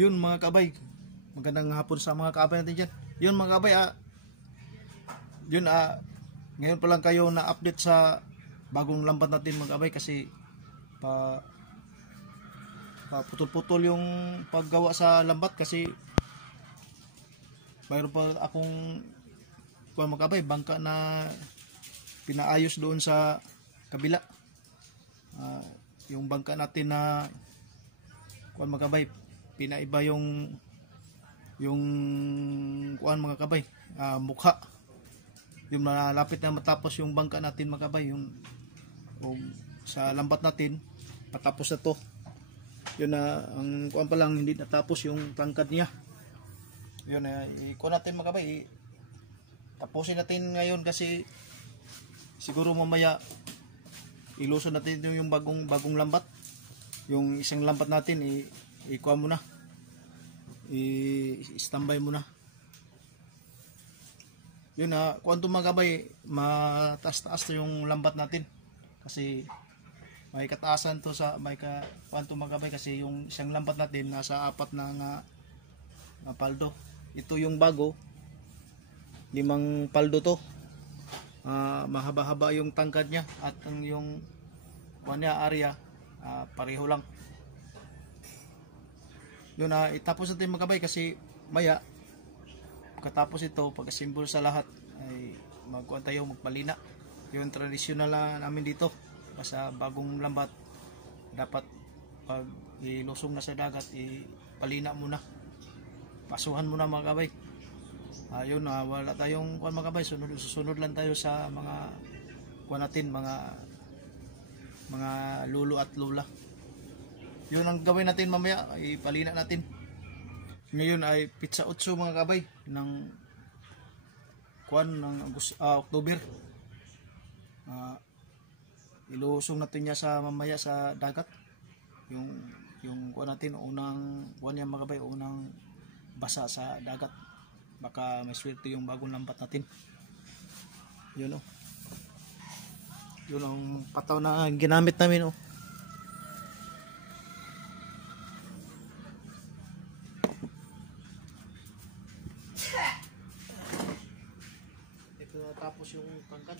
Yun mga kabay, magandang hapon sa mga kabay natin dyan. Yun mga kabay, yun ngayon pa lang kayo na-update sa bagong lambat natin mga kabay kasi putol-putol yung paggawa sa lambat kasi mayroon pa akong mga kabay, bangka na pinaayos doon sa kabila. Yung bangka natin na mga kabay, pinaiba yung mga kabay, mukha. Yung malapit na matapos yung bangka natin mga kabay, yung sa lambat natin patapos na to. Yun na ang pa lang, hindi natapos yung tangkad niya. Yun natin mga kabay, tapusin natin ngayon kasi siguro mamaya ilusod natin yung bagong lambat. Yung isang lambat natin ikuha muna, i-standby muna. Yun kuwanto mga kabay, mataas-taas yung lambat natin kasi may kataasan to sa kuwanto mga kabay kasi yung isang lambat natin nasa 4 na paldo. Ito yung bago, 5 paldo to. Mahaba-haba yung tangkad niya at yung area pareho lang. Yun itapos natin mga kabay kasi maya pagkatapos ito, pagkasimbol sa lahat ay magkuhan tayo, magpalina. Yung tradisyonal na namin dito sa bagong lambat, dapat pag ilusong na sa dagat ipalina muna, pasuhan muna mga kabay. Yun wala tayong kuhan mga kabay, susunod lang tayo sa mga kuhan natin, mga lolo at lola. Yun ang gawin natin mamaya, ipalina natin. Ngayon ay pizza 8 mga kabay ng October. Ilusong natin niya sa mamaya sa dagat. Yung kuan natin, unang kuan niya mga kabay, unang basa sa dagat. Baka may swerte yung bagong lambat natin. Yun yun ang pataw na ginamit namin ito tapos yung tangkad.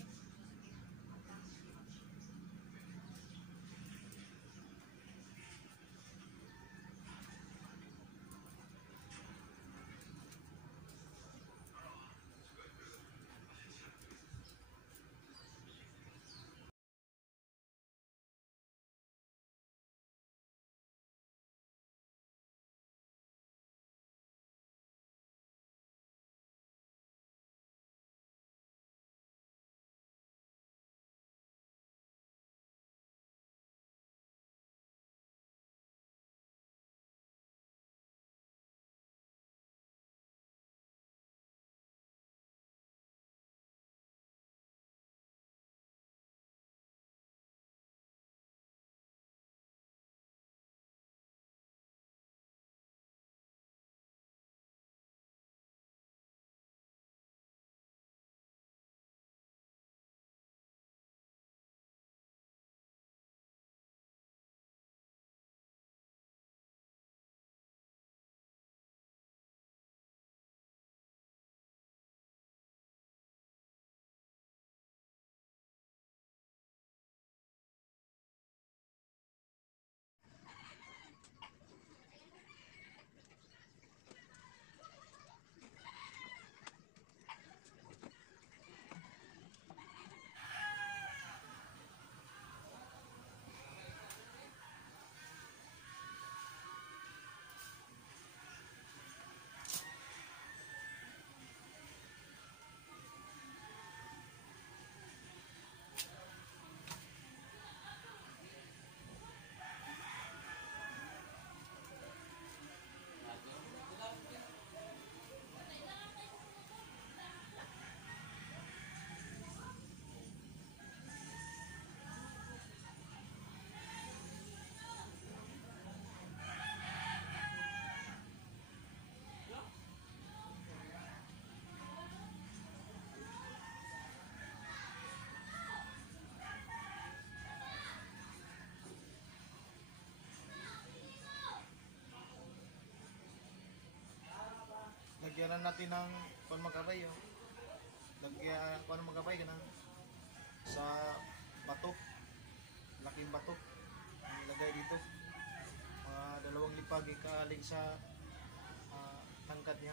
lagyan natin ng kuan magkabay oh. Lagyan kuan magkabay kanang sa bato. Laking bato. Ilagay dito. Mga dalawang lipag ikaling sa tangkad niya.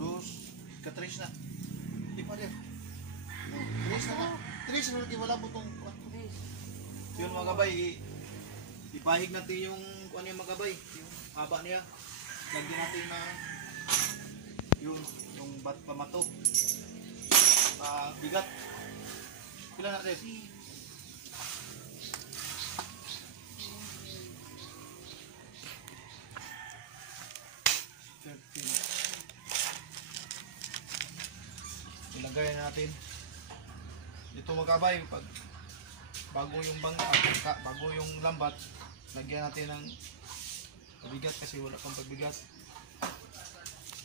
Dos, katris na. Di pa rin. Tris na na. Tris na natin wala butong. Yun mga kabay, ipahig natin yung ano yung mga kabay, yung haba niya. Lagyan natin na yung pamato. Bigat. Pila natin? 13. Ilagay natin. Dito magkabay, pag bago yung bago yung lambat, lagyan natin ng pabigat kasi wala pang pabigat.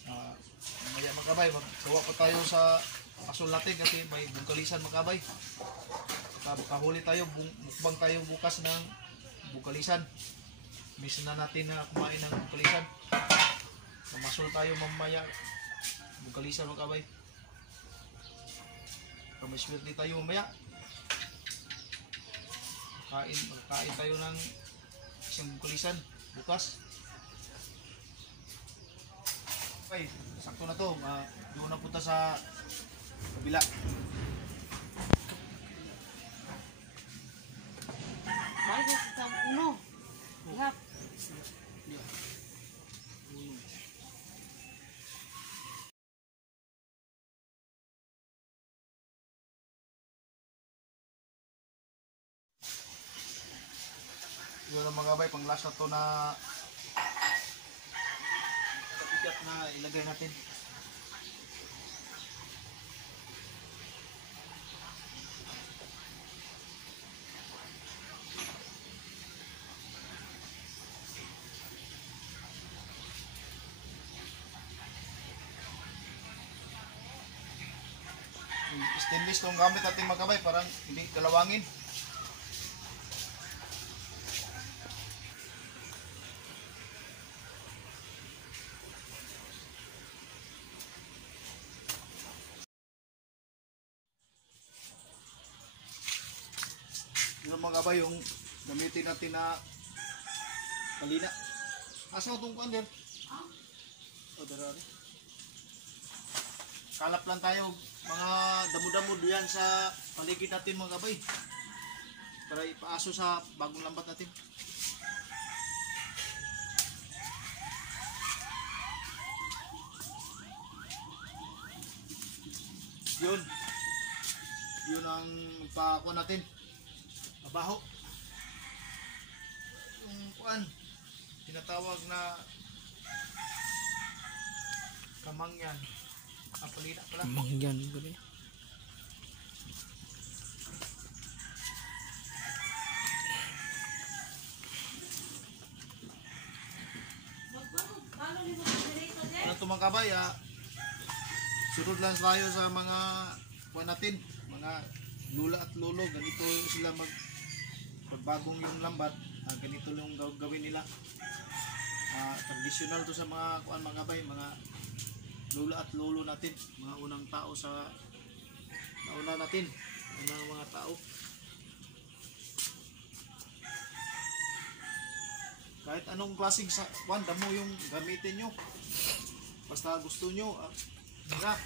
Mamaya magkabay, magsawa pa tayo sa asol natin kasi may bungkalisan magkabay. Kahuli tayo, mukbang tayo bukas ng bungkalisan. Miss na natin na kumain ng bungkalisan. Mamasol tayo mamaya bungkalisan magkabay. Pamiswerte tayo mamaya. Magkain tayo ng isang bungkalisan bukas. Okay, sakto na to. Doon na punta sa kabila. Bagus sa uno. Lap. Yun ang mga bay, panglasa to na kapigat na ilagay natin. Stainless tong gamit natin mga kabay, parang hindi kalawangin. Yun mga kabay, yung gamitin natin na kalina. Asa itong kuan din? O, darari. Kalap lang tayo mga damo-damo diyan sa paligid natin mga kabay para ipaaso sa bagong lambat natin. Yun ang pakuha natin, mabaho yung kuan tinatawag na kamangyan. Palina pala. Mangyan gali. Ano ito mga kabay, sunod lang tayo sa mga kuha natin, mga lula at lolo. Ganito sila pagbagong yung lambat, ganito yung gawin nila. Traditional to sa mga kuan mga kabay, mga lula at lolo natin, mga unang tao sa nauna natin, unang mga tao. Kahit anong klaseng kuan damo yung gamitin nyo, basta gusto nyo, harap.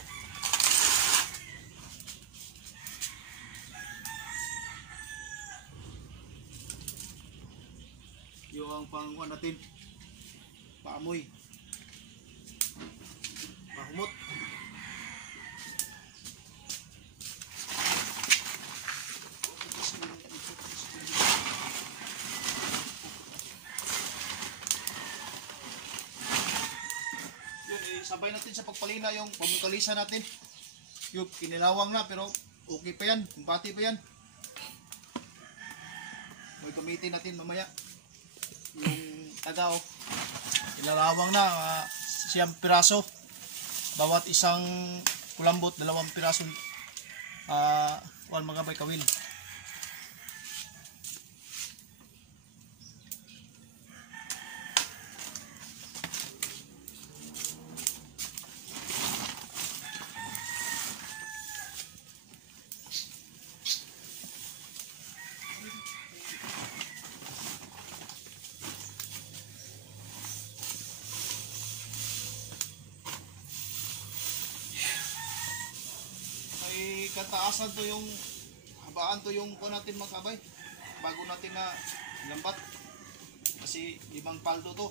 Yung ang panguan natin, paamoy, pahumot. Yun, sabay natin sa pagpalina yung pamungkalisa natin. Yung kinilawang na pero okay pa yan, kumpati pa yan. May gamitin natin mamaya yung tagaw. Ilalawang na, siyang piraso. Bawat isang kulambot, 2 pirasong mga bay kawil. kataasan to yung habaan to yung kuha natin mga kabay bago natin na lambat kasi 5 paldo to.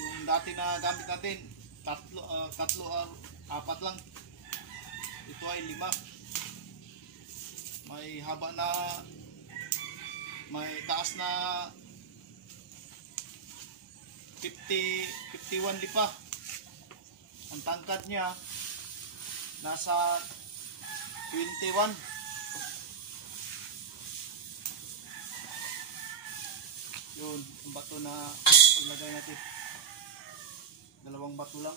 Yung dati na gamit natin tatlo, 4 lang, ito ay 5. May haba na, may taas na 51 lipa. Ang tangkad niya nasa 21. Yun, ang bato na ilagay natin. 2 bato lang.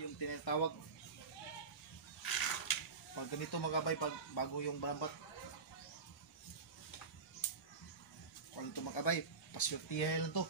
Yung tinatawag pag ganito magabay, pag bago yung balambat, pag ito magabay, pasyutihay lang to.